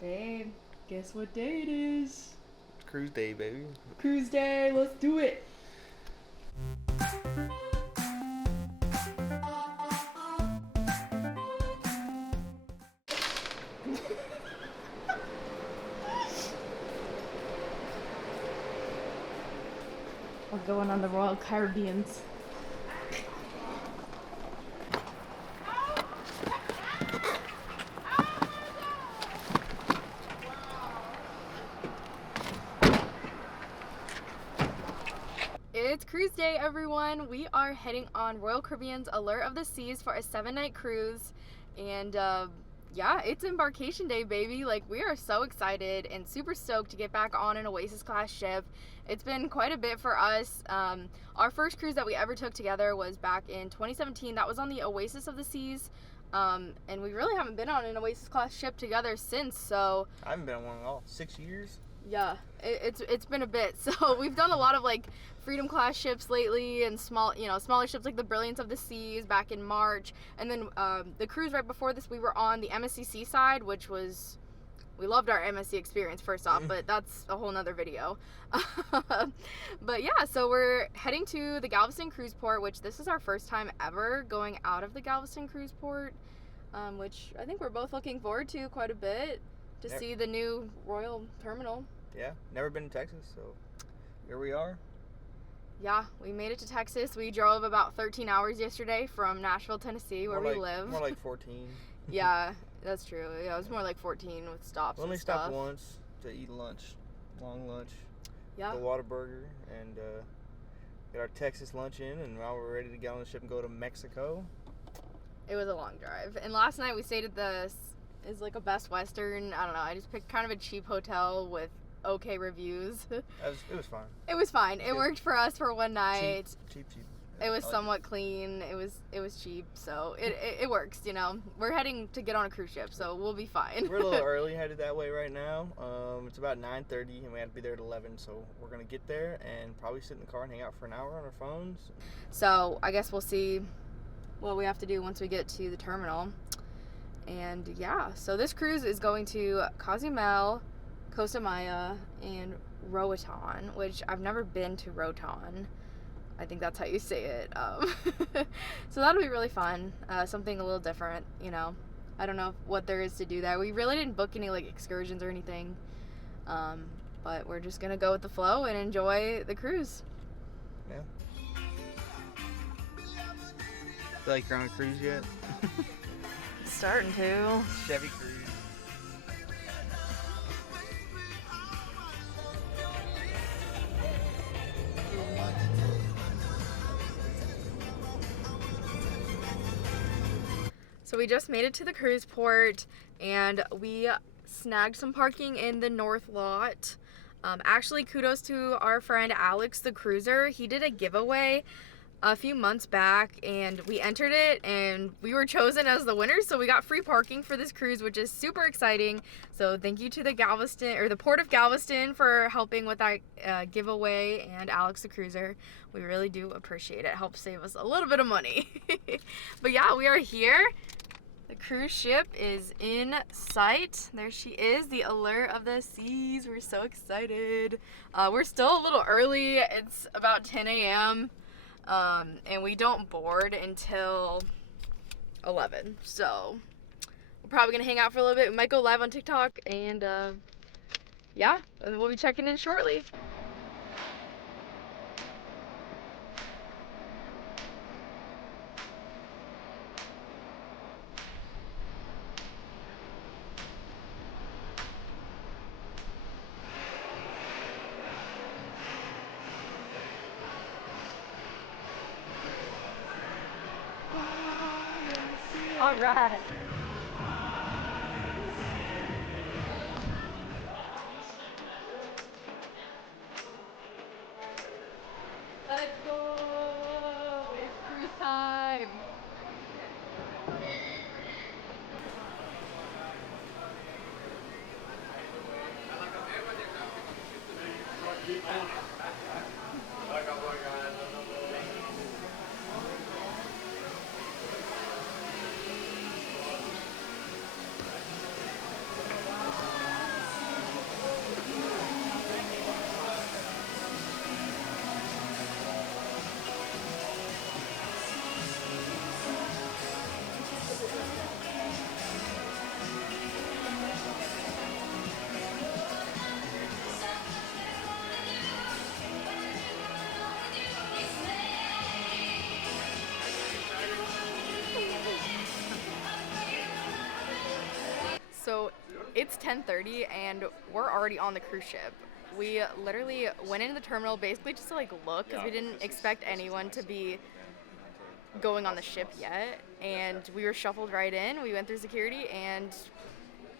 Babe, guess what day it is? Cruise day, baby. Cruise day, let's do it! We're going on the Royal Caribbeans. It's cruise day, everyone. We are heading on Royal Caribbean's Allure of the Seas for a 7-night cruise. And yeah, it's embarkation day, baby. Like, we are so excited and super stoked to get back on an Oasis class ship. It's been quite a bit for us. Our first cruise that we ever took together was back in 2017. That was on the Oasis of the Seas. And we really haven't been on an Oasis class ship together since, so I haven't been on one in all 6 years. yeah, it's been a bit. So we've done a lot of like Freedom class ships lately, and smaller ships like the Brilliance of the Seas back in March, and then the cruise right before this we were on the MSC Seaside, which was, we loved our MSC experience first off, but that's a whole nother video. But yeah, so we're heading to the Galveston cruise port, which this is our first time ever going out of the Galveston cruise port, which I think we're both looking forward to quite a bit. To see the new Royal Terminal. Yeah, never been to Texas, so here we are. Yeah, we made it to Texas. We drove about 13 hours yesterday from Nashville, Tennessee, where we live. More like 14. Yeah, that's true. Yeah, it was more like 14 with stops We only and stuff. stopped once to eat lunch, long lunch. Yeah. The Whataburger, and get our Texas lunch in, and now we're ready to get on the ship and go to Mexico. It was a long drive. And last night we stayed at is like a Best Western. I don't know. I just picked kind of a cheap hotel with okay reviews. It was fine. It was fine. It worked for us for one night. Cheap. It was somewhat clean. It was cheap, so it works. You know, we're heading to get on a cruise ship, so we'll be fine. We're a little early headed that way right now. It's about 9:30, and we have to be there at 11. So we're gonna get there and probably sit in the car and hang out for an hour on our phones. So I guess we'll see what we have to do once we get to the terminal. And yeah, so this cruise is going to Cozumel, Costa Maya, and Roatan, which I've never been to Roatan. I think that's how you say it. So that'll be really fun. Something a little different, you know. I don't know what there is to do there. We really didn't book any like excursions or anything. But we're just gonna go with the flow and enjoy the cruise. Yeah. Feel like you're on a cruise yet? Starting to. Chevy cruise. So we just made it to the cruise port, and we snagged some parking in the north lot. Actually, kudos to our friend Alex the Cruiser. He did a giveaway a few months back, and we entered it, and we were chosen as the winner, so we got free parking for this cruise, which is super exciting. So thank you to the Port of Galveston for helping with that giveaway, and Alex the Cruiser. We really do appreciate it. Helps save us a little bit of money. But yeah, we are here. The cruise ship is in sight. There she is, the Allure of the Seas. We're so excited. We're still a little early. It's about 10 a.m. And we don't board until 11. So we're probably gonna hang out for a little bit. We might go live on TikTok, and yeah, we'll be checking in shortly. All right. Let's go. It's cruise time. it's 10:30 and we're already on the cruise ship. We literally went into the terminal basically just to like look because we didn't expect anyone to be going on the ship yet, and we were shuffled right in. We went through security and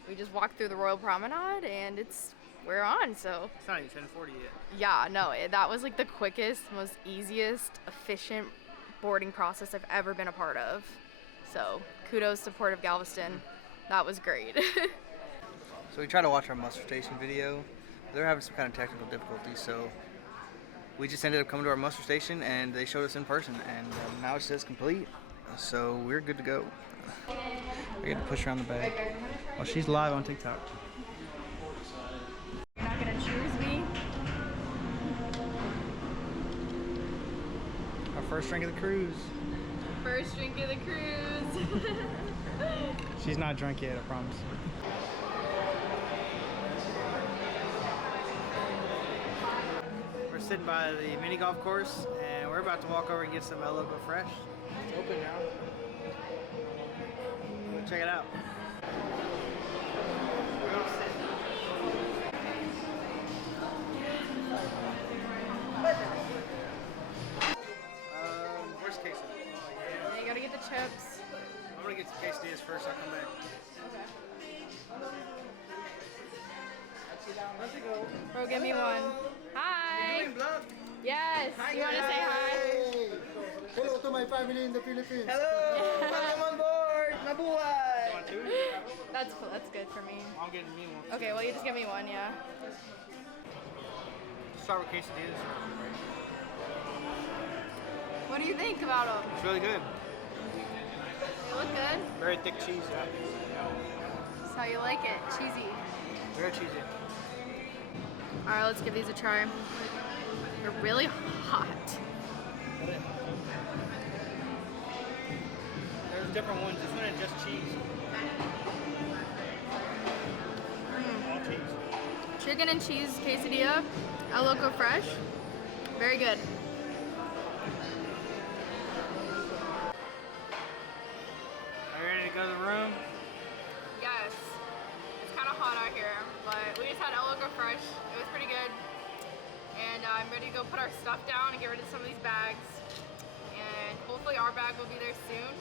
we just walked through the Royal Promenade, and we're on. So It's not even 10:40 yet. yeah, no, that was like the quickest, most easiest, efficient boarding process I've ever been a part of. So kudos to Port of Galveston. That was great. So we tried to watch our muster station video. They were having some kind of technical difficulties, so we just ended up coming to our muster station and they showed us in person, and now it says complete. So we're good to go. We got to push her on the bag. Well, she's live on TikTok. You're not gonna choose me? Our first drink of the cruise. First drink of the cruise. She's not drunk yet, I promise. We're sitting by the mini golf course, and we're about to walk over and get some El Loco Fresh. It's open now. Check it out. We're gonna sit. Worst case. You gotta get the chips. I'm gonna get some quesadillas first. I'll come back. Bro, give me one. Hi. Yes. You wanna say hi? Hello to my family in the Philippines. Hello. Welcome on board. Mabuhay. You want two? That's good for me. I'm getting me one. Okay, well you just give me one, yeah. Start with quesadillas. What do you think about them? It's really good. They look good. Very thick cheese. Yeah. That's how you like it. Cheesy. Very cheesy. All right, let's give these a try. They're really hot. There's different ones. This one is just cheese. All cheese. Chicken and cheese quesadilla, El Loco Fresh. Very good. Are you ready to go to the room? Yes. It's kind of hot out here, but we just had El Loco Fresh. It was pretty good. And I'm ready to go put our stuff down and get rid of some of these bags. And hopefully our bag will be there soon.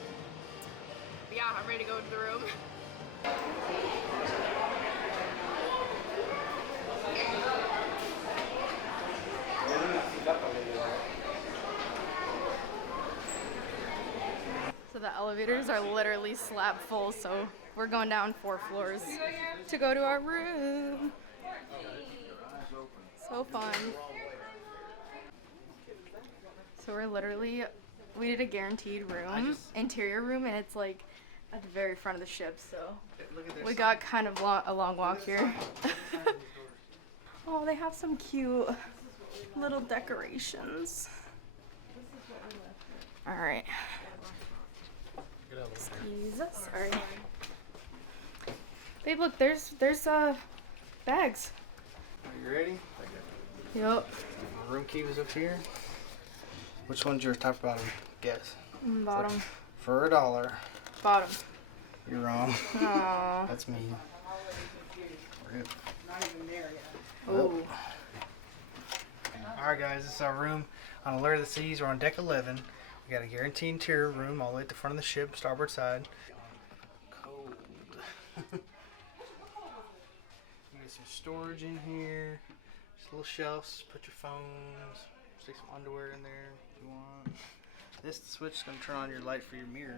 But yeah, I'm ready to go to the room. So the elevators are literally slab full, so we're going down 4 floors to go to our room. So fun. So we did a guaranteed room, interior room, and it's like at the very front of the ship, so we got kind of a long walk here. Oh, they have some cute little decorations. All right. Excuse us, sorry. Babe, look, there's bags. Are you ready? Yep. Room key was up here. Which one's yours, top or bottom? Guess. Bottom. For $1. Bottom. You're wrong. Aww. That's me. Rip. Oh. Alright guys, this is our room on Allure of the Seas. We're on deck 11. We got a guaranteed interior room all the way at the front of the ship, starboard side. Cold. You got some storage in here. Just little shelves. Put your phones. Stick some underwear in there if you want. This switch is going to turn on your light for your mirror.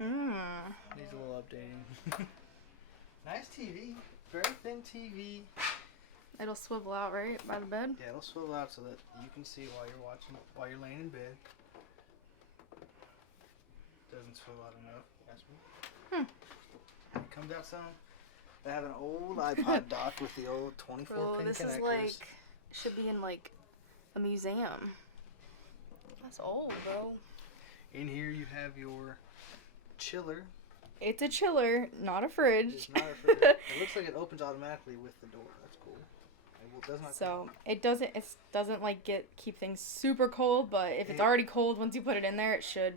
Needs a little updating. Nice TV. Very thin TV. It'll swivel out right by the bed. Yeah, it'll swivel out so that you can see while you're laying in bed. Doesn't swivel out enough. Ask me. It comes out some. They have an old iPod dock with the old 24 Bro, pin this connectors. is like, should be in like a museum. That's old, bro. In here you have your chiller. It's a chiller, not a fridge. It's not a fridge. It looks like it opens automatically with the door. That's cool. It does not. So it doesn't like keep things super cold, but if it's already cold, once you put it in there, it should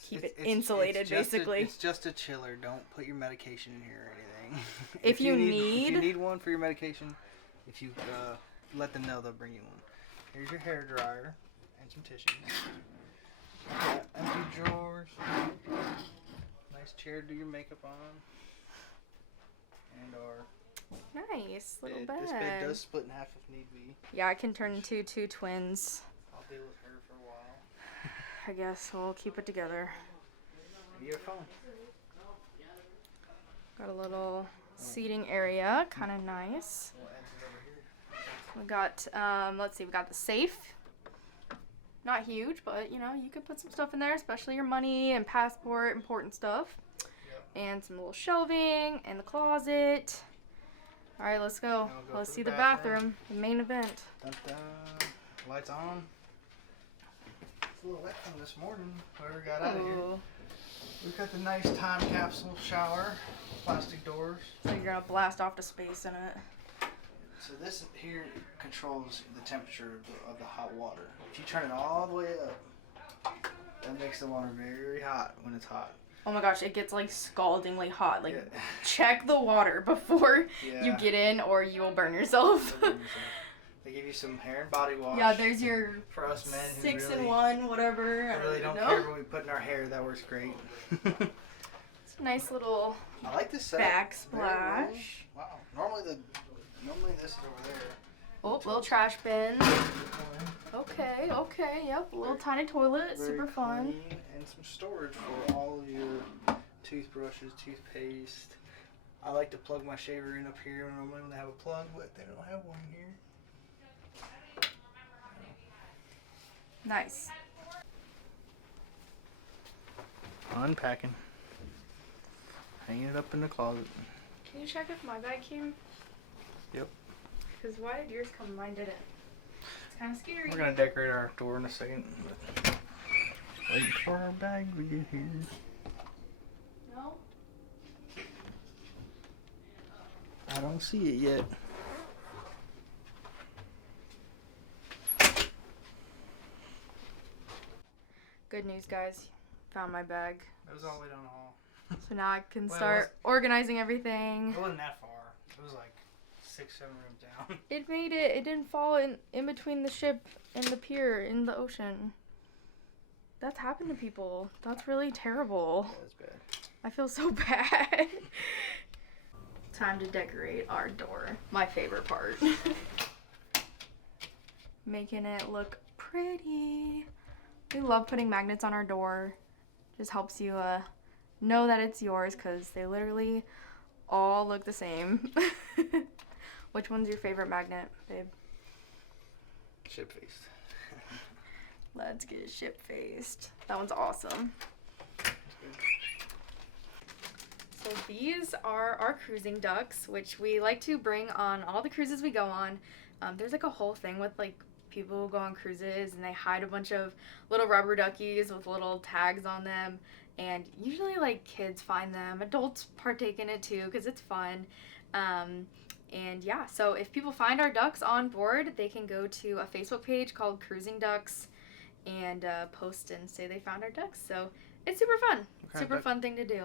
keep it insulated, basically. It's just a chiller. Don't put your medication in here or anything. thing. If you if need you need one for your medication, if you let them know, they'll bring you one. Here's your hair dryer and some tissues. Empty drawers. Nice chair to do your makeup on. And our nice little bed. bed. This bed does split in half if need be. Yeah, I can turn into two twins. I'll deal with her for a while. I guess we'll keep it together. And your phone. Got a little seating area, kind of nice. We'll add it over here. We got, let's see, we got the safe. Not huge, but you know, you could put some stuff in there, especially your money and passport, important stuff. Yep. And some little shelving and the closet. All right, let's go. Now we'll go Let's for see the the bathroom. bathroom, the main event. Dun, dun. Lights on. It's a little wet from this morning. Whoever got out of here. Ooh. We've got the nice time capsule shower, plastic doors. So you're gonna blast off to space in it. So this here controls the temperature of the hot water. If you turn it all the way up, that makes the water very hot when it's hot. Oh my gosh, it gets like scaldingly hot. Like, Yeah. check the water before you Yeah. get in, or you will burn yourself. They give you some hair and body wash. Yeah, there's your for us men who 6-in-1, whatever. I really don't know. care what we put in our hair. That works great. It's a nice little I like this setup. Very backsplash. well. Wow. Normally this is over there. Oh, little trash bin. Okay, yep. A little tiny toilet, Very super fun. clean, and some storage for all of your toothbrushes, toothpaste. I like to plug my shaver in up here normally when they have a plug, but they don't have one here. Nice. Unpacking. Hanging it up in the closet. Can you check if my bag came? Yep. Because why did yours come? Mine didn't. It's kind of scary. We're gonna decorate our door in a second. But waiting for our bag to get here. No? I don't see it yet. Good news, guys. Found my bag. It was all the way down the hall. So now I can Well, start organizing everything. It wasn't that far. It was like 6-7 rooms down. It made it. It didn't fall in between the ship and the pier in the ocean. That's happened to people. That's really terrible. That was bad. I feel so bad. Time to decorate our door. My favorite part. Making it look pretty. We love putting magnets on our door. Just helps you know that it's yours because they literally all look the same. Which one's your favorite magnet, babe? Ship-faced. Let's get ship-faced. That one's awesome. So these are our cruising ducks, which we like to bring on all the cruises we go on. There's like a whole thing with like people who go on cruises and they hide a bunch of little rubber duckies with little tags on them. And usually like kids find them, adults partake in it too because it's fun. And yeah, so if people find our ducks on board, they can go to a Facebook page called Cruising Ducks and post and say they found our ducks. So it's super fun. Super fun thing to do.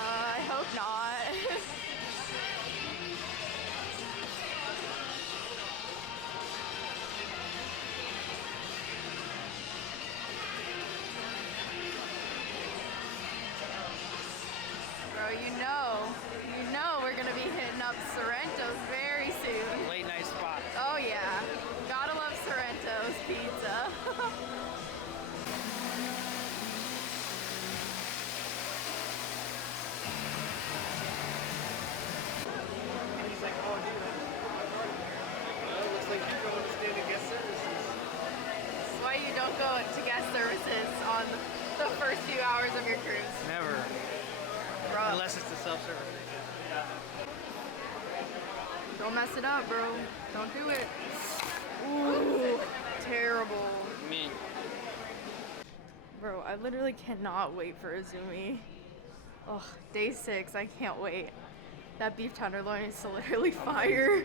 I hope not. Bro, you know we're gonna be hitting up Sorrento's very soon. Late night spot. Oh yeah, gotta love Sorrento's pizza. He's like, oh, dude. Well, looks like you're going to stay to guest services. That's why you don't go to guest services on the first few hours of your cruise. Never. Bro, Unless it's the self-service. don't mess it up, bro. Don't do it. Ooh, terrible. Me. Bro, I literally cannot wait for Izumi. Oh, day 6, I can't wait. That beef tenderloin is literally fire.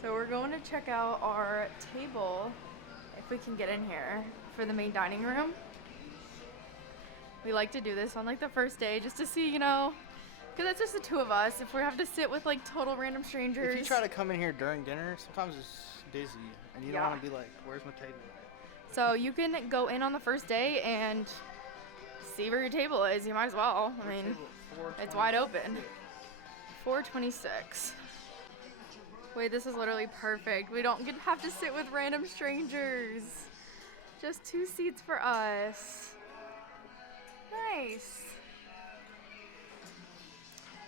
So we're going to check out our table, if we can get in here, for the main dining room. We like to do this on like the first day just to see, you know, because it's just the two of us. If we have to sit with like total random strangers. If you try to come in here during dinner, sometimes it's busy and you don't Yeah. want to be like, where's my table? So you can go in on the first day and see where your table is. You might as well. I mean, it's wide open. 426. Wait, this is literally perfect. We don't have to sit with random strangers. Just 2 seats for us. Nice.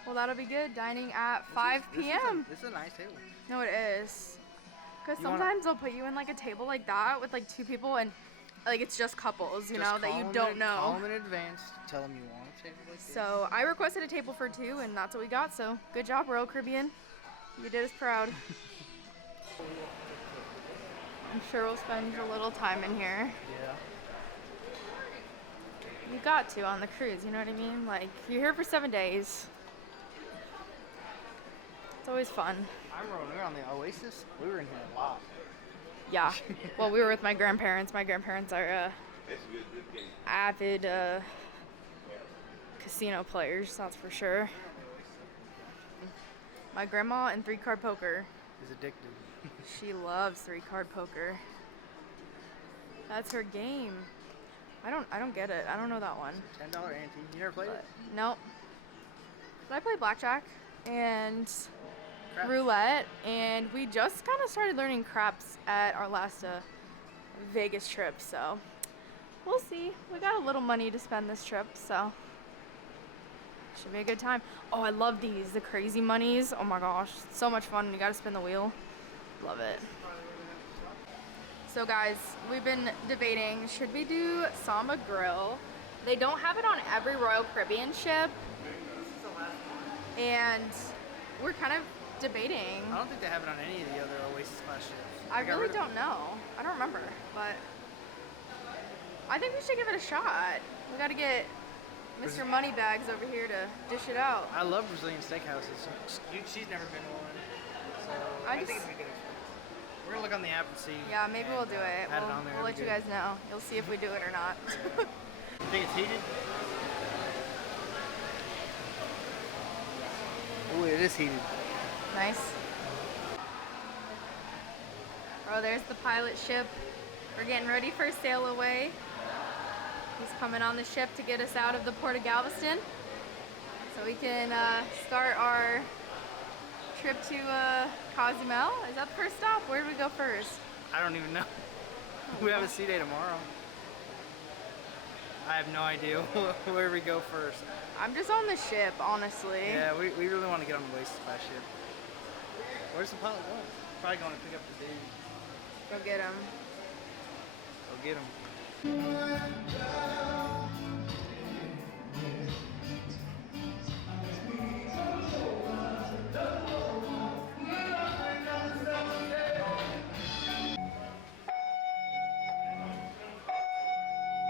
Well, that'll be good. Dining at 5 p.m. This is a nice table. No, it is. Because sometimes they'll put you in like a table like that with like 2 people and like it's just couples, you know, that you don't know. Call them in advance. Tell them you want a table like this. So I requested a table for 2 and that's what we got. So good job, Royal Caribbean. You did us proud. I'm sure we'll spend a little time in here. Yeah. You got to on the cruise, you know what I mean? Like, you're here for 7 days. It's always fun. I remember when we were on the Oasis, we were in here a lot. Yeah. Well, we were with my grandparents. My grandparents are avid casino players, that's for sure. My grandma and 3-card poker. He's addicted. She loves 3-card poker. That's her game. I don't get it. I don't know that one. $10 ante. You never played it? Nope. But I play blackjack and Craps. roulette, and we just kind of started learning craps at our last Vegas trip, so we'll see. We got a little money to spend this trip, so should be a good time. Oh, I love these, the crazy monies. Oh my gosh, so much fun. You gotta spin the wheel. Love it. So guys, we've been debating, should we do Samba Grill? They don't have it on every Royal Caribbean ship, and we're kind of debating. I don't think they have it on any of the other Oasis class ships. I really don't know. I don't remember, but I think we should give it a shot. We gotta get Mr. Moneybags over here to dish it out. I love Brazilian steakhouses. She's never been to one, so I think it'd be good. We're gonna look on the app and see. Yeah, maybe we'll do it. Add it on there. We'll let you guys know. You'll see if we do it or not. You think it's heated? Oh, it is heated. Nice. Oh, there's the pilot ship. We're getting ready for sail away. He's coming on the ship to get us out of the port of Galveston, so we can start our trip to Cozumel. Is that the first stop? Where do we go first? I don't even know. We have a sea day tomorrow. I have no idea where we go first. I'm just on the ship, honestly. Yeah, we really want to get on the Oasis class ship. Where's the pilot going? Probably going to pick up the dude. Go get him. Go get him.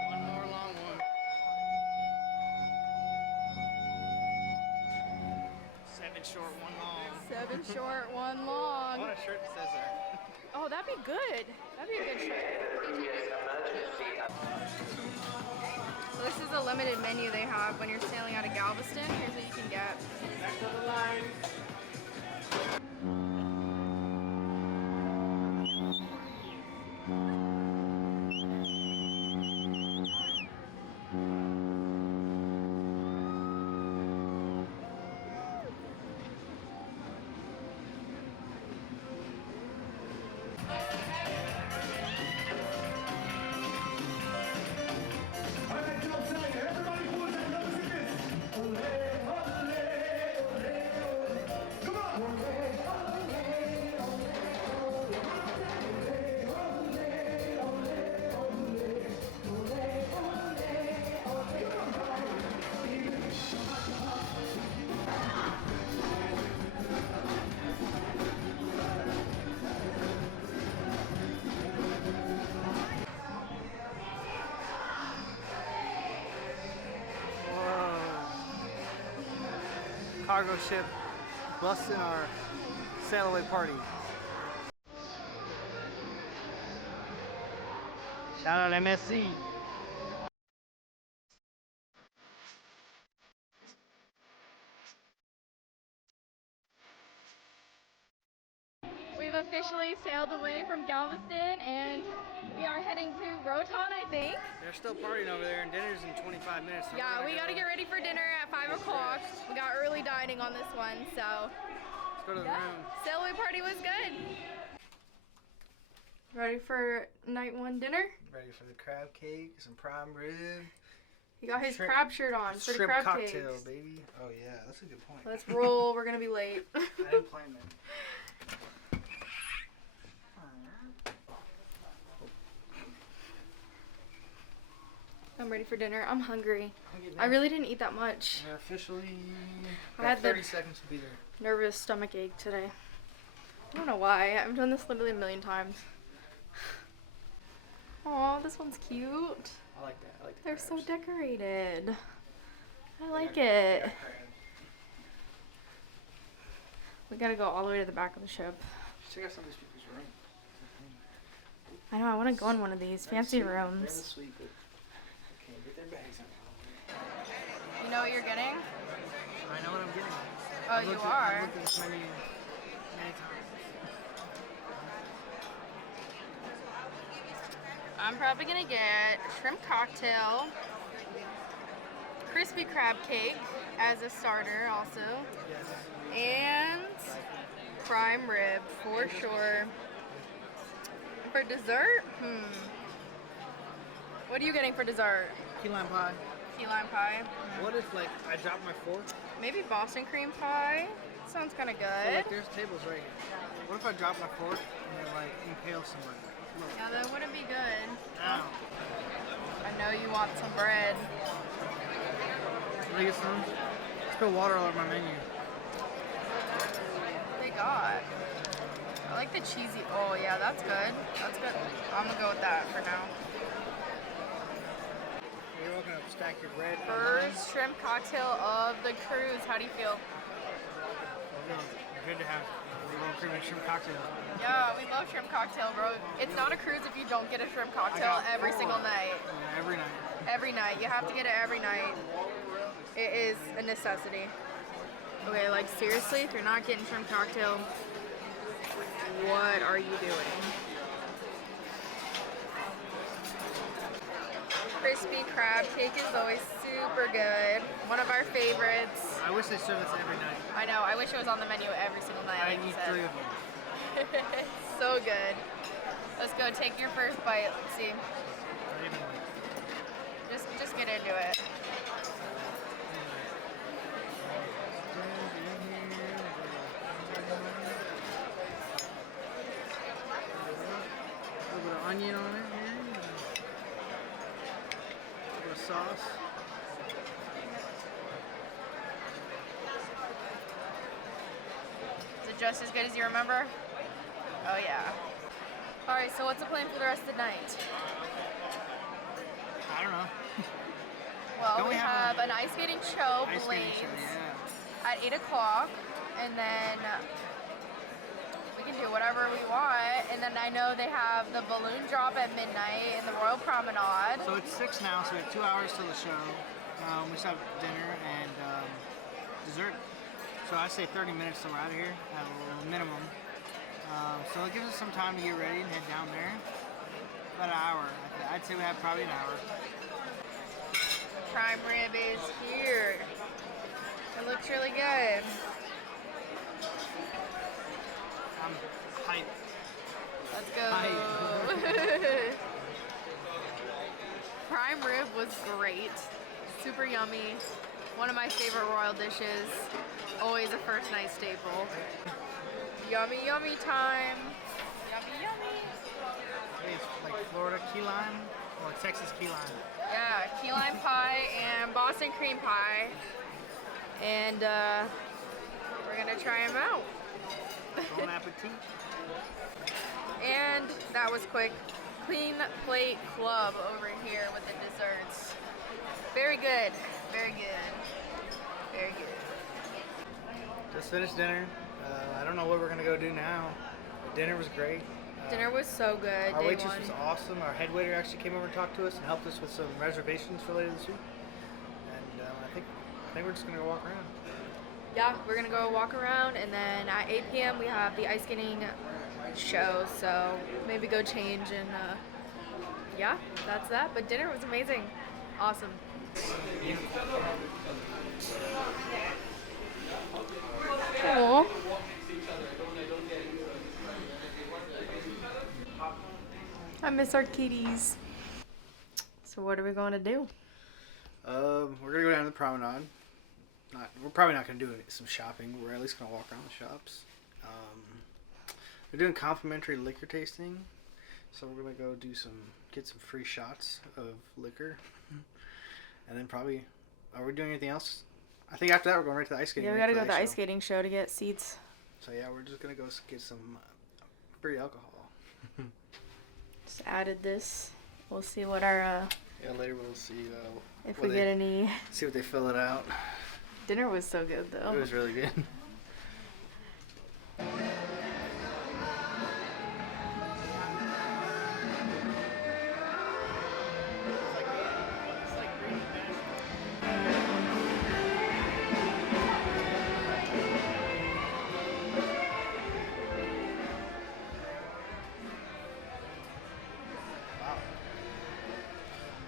One more long one. 7 short, 1 long. 7 short, 1 I long. want a shirt that says that. Oh, that'd be good. That'd be a good shirt. So this is a limited menu they have when you're sailing out of Galveston. Here's what you can get. Cargo ship busting our sail away party. Shout out MSC. officially sailed away from Galveston and we are heading to Roatan, I think. They're still partying over there, and dinner's in 25 minutes. So Yeah, we gotta get ready for dinner at 5 o'clock. We got early dining on this one, so. Let's go to the room. Sailaway party was good. Ready for night one dinner? Ready for the crab cake, some prime rib. He got his Shrimp- crab shirt on for the Shrimp crab cocktail, cakes. baby. Oh yeah, that's a good point. Let's roll, we're gonna be late. I didn't plan that. I'm ready for dinner. I'm hungry. I'm getting I really didn't eat that much. We're officially I got had the 30 seconds to be there. nervous stomach ache today. I don't know why. I've done this literally a million times. Aw, this one's cute. I like that. I like the They're so crabs. decorated. I like They it. got crabs. We gotta go all the way to the back of the ship. Check out some of these people's rooms. I know, I wanna go in one of these fancy They're in the rooms. suite, but they can't get their bags out. You know what you're getting? I know what I'm getting. Oh, you are? I've looked at this menu many times. I'm probably gonna get shrimp cocktail, crispy crab cake as a starter also, Yes. and prime rib for sure. For dessert, what are you getting for dessert? Key lime pie. Key lime pie? What if like I drop my fork? Maybe Boston cream pie? Sounds kind of So, good. like there's tables right here. What if I drop my fork and it like impale somebody? Look. Yeah, that wouldn't be good. Ow. I know you want some bread. Can I get some? Let's put water all over my menu. What they got? I like the cheesy. Oh yeah, that's good. That's good. I'm gonna go with that for now. You're welcome to stack your bread. First shrimp cocktail of the cruise. How do you feel? Good to have a little cream and shrimp cocktail. Yeah, we love shrimp cocktail, bro. It's not a cruise if you don't get a shrimp cocktail every single night. Yeah, every night. Every night. You have to get it every night. It is a necessity. Okay, like seriously, if you're not getting shrimp cocktail, what are you doing? Crispy crab cake is always super good. One of our favorites. I wish they served this every night. I know, I wish it was on the menu every single night. I like you eat said. 3 of them. So good. Let's go take your first bite. Let's see. Not even like. Just get into it. A little bit of onion on it here. A little bit of sauce. Is it just as good as you remember? Oh yeah. Alright, so what's the plan for the rest of the night? I don't know. Well, Don't we we have have an ice skating show, Ice skating show, Blaine's, yeah. at 8 o'clock, and then we can do whatever we want. And then I know they have the balloon drop at midnight in the Royal Promenade. So it's 6 now, so we have 2 hours till the show. We just have dinner and dessert. So I say 30 minutes till we're out of here at a minimum. So it gives us some time to get ready and head down there. About an hour. I'd say we have probably an hour. Prime rib is here. It looks really good. I'm hyped. Let's go. Prime rib was great. Super yummy. One of my favorite royal dishes. Always a first night staple. Yummy, yummy time. Yummy, yummy. It's like Florida key lime or Texas key lime. Yeah, key lime pie and Boston cream pie. And we're gonna try them out. Bon appetit. And that was quick. Clean Plate Club over here with the desserts. Very good. Very good. Very good. Just finished dinner. I don't know what we're gonna go do now. Dinner was great. Dinner was so good. Our Day waitress one. was awesome. Our head waiter actually came over and talked to us and helped us with some reservations for later this week. And I think we're just gonna go walk around. Yeah, we're gonna go walk around, and then at 8 p.m. we have the ice skating show, so maybe go change and yeah, that's that. But dinner was amazing. Awesome. Cool. I miss our kitties. So what are we going to do? We're gonna go down to the promenade. We're probably not gonna do some shopping. We're at least gonna walk around the shops. We're doing complimentary liquor tasting, so we're gonna go get some free shots of liquor, and then probably. Are we doing anything else? I think after that we're going right to the ice skating. Yeah, we rink gotta for go to the show. ice skating show to get seats. So yeah, we're just gonna go get some free alcohol. Just added this. We'll see what our Yeah, later we'll see. if we get any. See what they fill it out. Dinner was so good though. It was really good.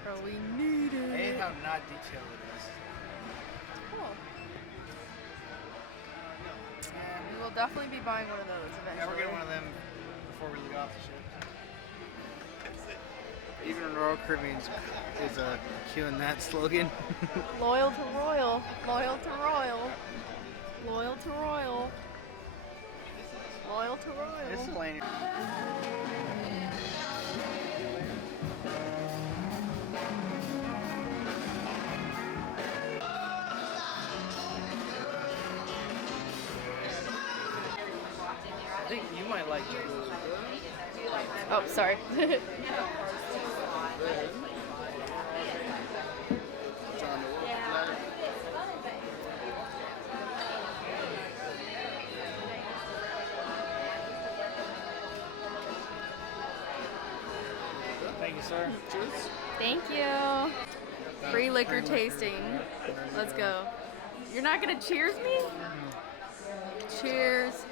Bro, we need it. I hate how not detailed it is. Cool. We will definitely be buying one of those eventually. Yeah, we're getting one of them before we leave off the ship. Even Royal Caribbean is cueing that slogan. Loyal to royal. Loyal to royal. Loyal to royal. Loyal to royal. This is lane. I think you might like it. Oh, sorry. Thank you, sir. Cheers. Thank you. Free liquor tasting. Let's go. You're not gonna cheers me? Cheers.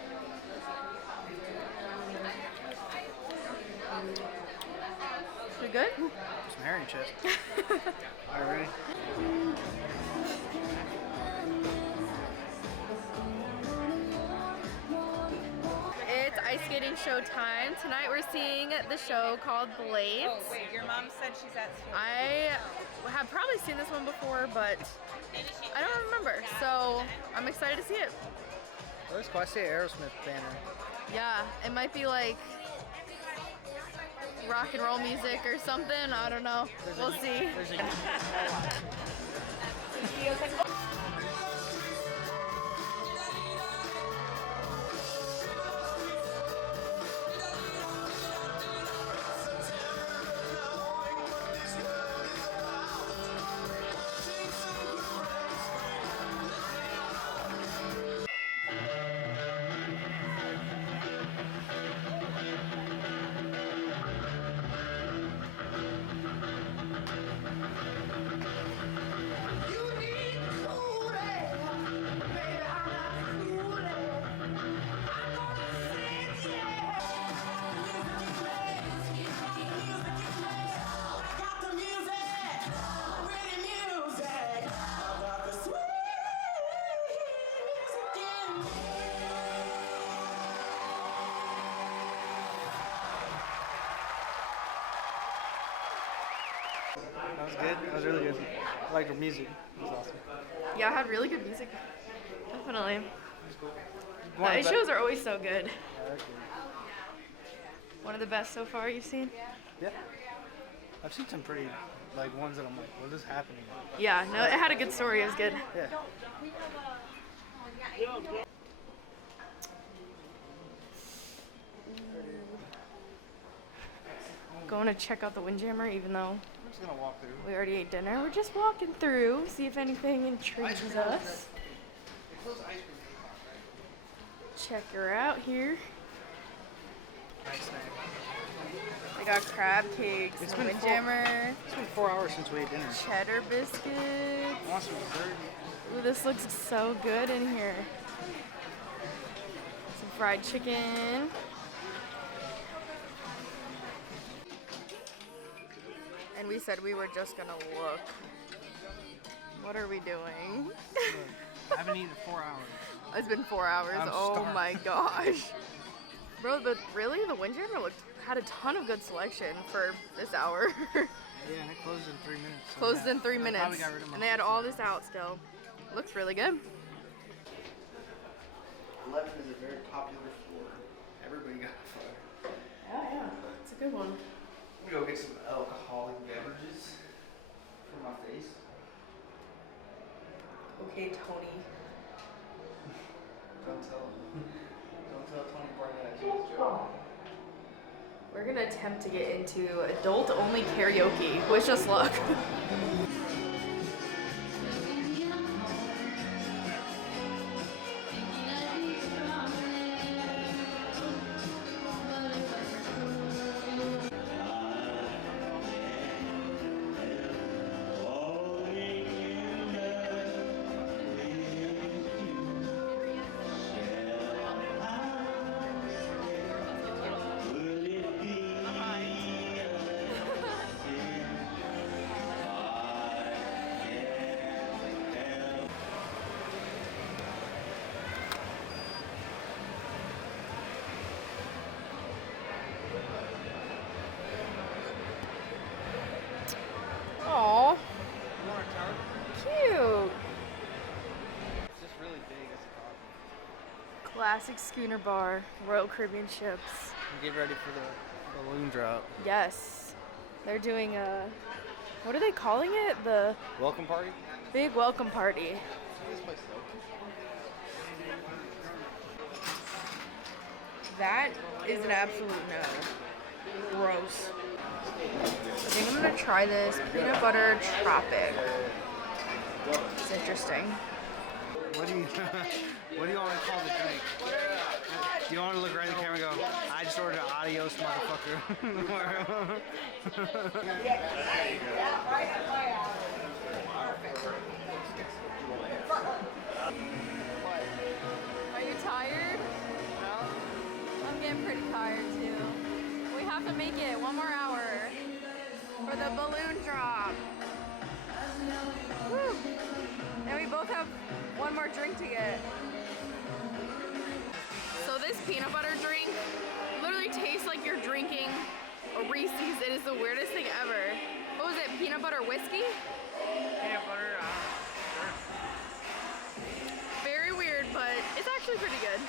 We good? Some herring chest. All right, ready? It's ice skating show time. Tonight we're seeing the show called Blades. Oh, wait, your mom said she's at school. I have probably seen this one before, but I don't remember. So I'm excited to see it. Oh, that's cool. I see an Aerosmith banner. Yeah, it might be like rock and roll music or something. I don't know. We'll see. That was good. That was really good. I liked her music. It was awesome. Yeah, I had really good music. Definitely. The One of ice the shows are always so good. Yeah, they're good. One of the best so far you've seen? Yeah. I've seen some pretty, ones that I'm like, what is happening? Yeah, no, it had a good story. It was good. Yeah. Going to check out the Windjammer, even though I'm just gonna walk through. we already ate dinner. We're just walking through, see if anything intrigues us. Check her out here. Nice snack. They got crab cakes, It's and been Windjammer, It's been 4 hours since we ate dinner. cheddar biscuits. I want some dessert. Ooh, this looks so good in here. Some fried chicken. And we said we were just gonna look. What are we doing? I haven't eaten in 4 hours. It's been 4 hours. I'm Oh starved. my gosh. Bro, but really, the Windjammer had a ton of good selection for this hour. Yeah, and it closed in 3 minutes. So Closed yeah, in 3 I minutes. probably got rid of my And they had food. all this out still. Looks really good. 11 is a very popular floor. Everybody got a fire. Yeah. It's a good one. I'm gonna go get some alcoholic beverages for my face. Okay, Tony. Don't tell Tony Barnett I chose Joe. We're gonna attempt to get into adult-only karaoke. Wish us luck. Aw, cute. It's just really big as a problem. Classic schooner bar, Royal Caribbean ships. Get ready for the balloon drop. Yes, they're doing what are they calling it? The Welcome party? big welcome party. This place though. That is an absolute no. Gross. I think I'm gonna try this peanut butter tropic. It's interesting. What do you what do you want to call the drink? Do you want to look right in the camera and go, I just ordered an adios motherfucker. Are you tired? I'm getting pretty tired too. We have to make it 1 more hour for the balloon drop. Woo. And we both have 1 more drink to get. So this peanut butter drink literally tastes like you're drinking a Reese's. It is the weirdest thing ever. What was it? Peanut butter whiskey? Peanut butter, sure. Very weird, but it's actually pretty good.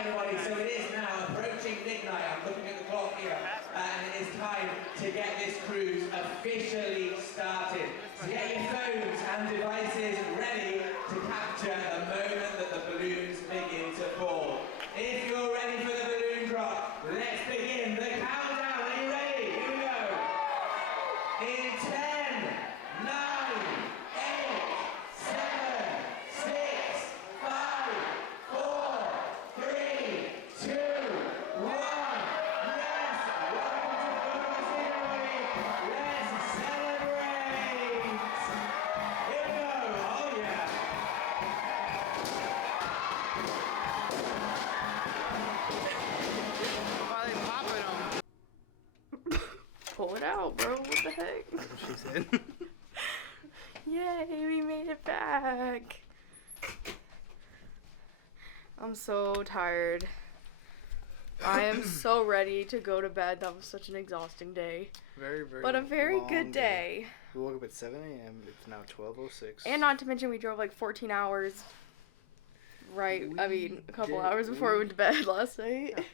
Everybody, so it is now approaching midnight. I'm looking at the clock here, and it is time to get this cruise officially started. So get your phones and devices ready to capture the moment that the balloons begin to fall. If you're ready for the balloon drop, let's begin the countdown. Are you ready? Here we go. In 10, 9, 8, 7, 6, 5, 4, 3, 2, 1. Yes! Welcome to Cozumel, everybody. Let's celebrate! Here we go. Oh yeah. Why are they popping them? Pull it out, bro. What the heck? That's what she said. Yay, we made it back. I'm so tired. I am so ready to go to bed. That was such an exhausting day. Very, very But a very long good day. We woke up at 7 a.m. It's now 12:06. And not to mention we drove like 14 hours. Right, I mean, a couple hours before we went to bed last night. Yeah.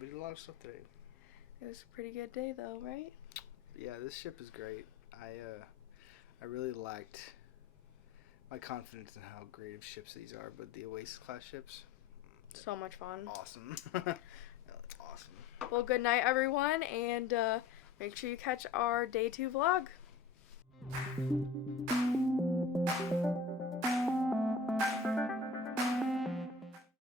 We did a lot of stuff today. It was a pretty good day though, right? Yeah, this ship is great. I really liked my confidence in how great of ships these are, but the Oasis class ships, So much fun. Awesome. That's awesome. Well, good night, everyone, and make sure you catch our day 2 vlog.